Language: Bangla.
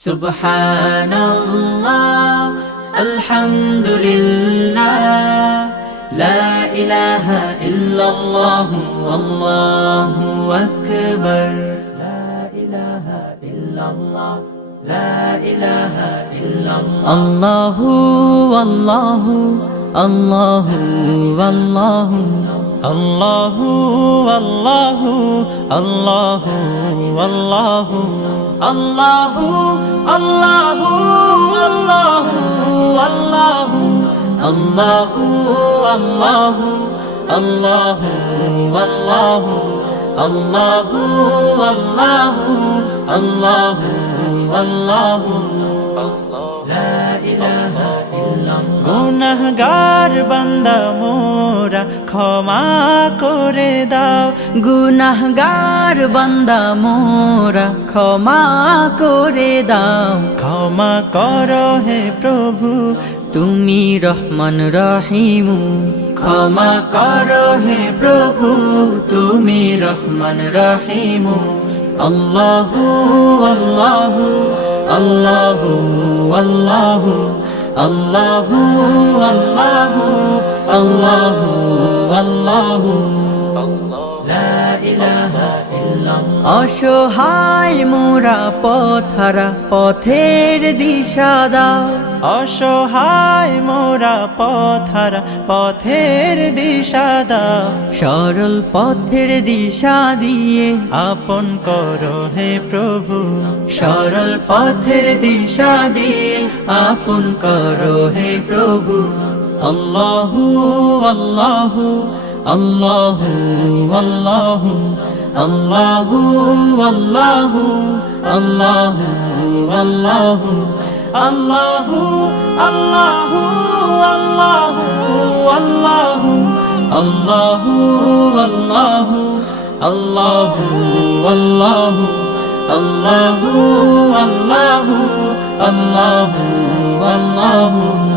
Subhanallah, alhamdulillah, la ilaha illallah, wallahu akbar. La ilaha illallah, la ilaha illallah. Allahu, Allahu, Allahu, Allahu. Allahu, Allahu, Allahu, Allahu. Allahu, Allahu, Allahu, Allahu. Allahu, Allahu, Allahu, Allahu. Allahu, Allahu, Allahu, Allahu. La ilaha illallah. গুনাহগার বান্দা মোরা ক্ষমা করে দাও, গুনাহগার বান্দা মোরা ক্ষমা করে দাও। ক্ষমা করো হে প্রভু, তুমি রহমান রহিম। ক্ষমা করো হে প্রভু, তুমি রহমান রহিম। আল্লাহু আল্লাহু আল্লাহু আল্লাহু আল্লাহু আল্লাহু আল্লাহু আল্লাহু। লা ইলাহা ইল্লাল্লাহ। অসহায় মোরা পথহারা, পথের দিশা দাও। অসহায় মোরা পথহারা, পথের দিশা দাও। সরল পথের দিশা দিয়ে আপন করো হে প্রভু, সরল পথের দিশা দিয়ে আপন করো হে প্রভু। আল্লাহু আল্লাহু আল্লাহু আল্লাহু আল্লাহু আল্লাহু আল্লাহু আল্লাহু। আল্লাহু আল্লাহু আল্লাহু আল্লাহু আল্লাহু আল্লাহু আল্লাহু আল্লাহু আল্লাহু আল্লাহু আল্লাহু আল্লাহু।